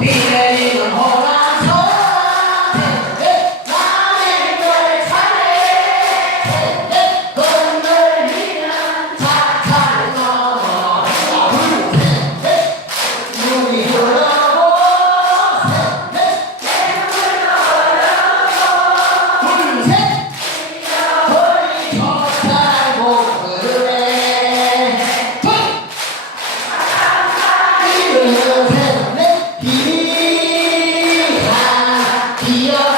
be there. 이어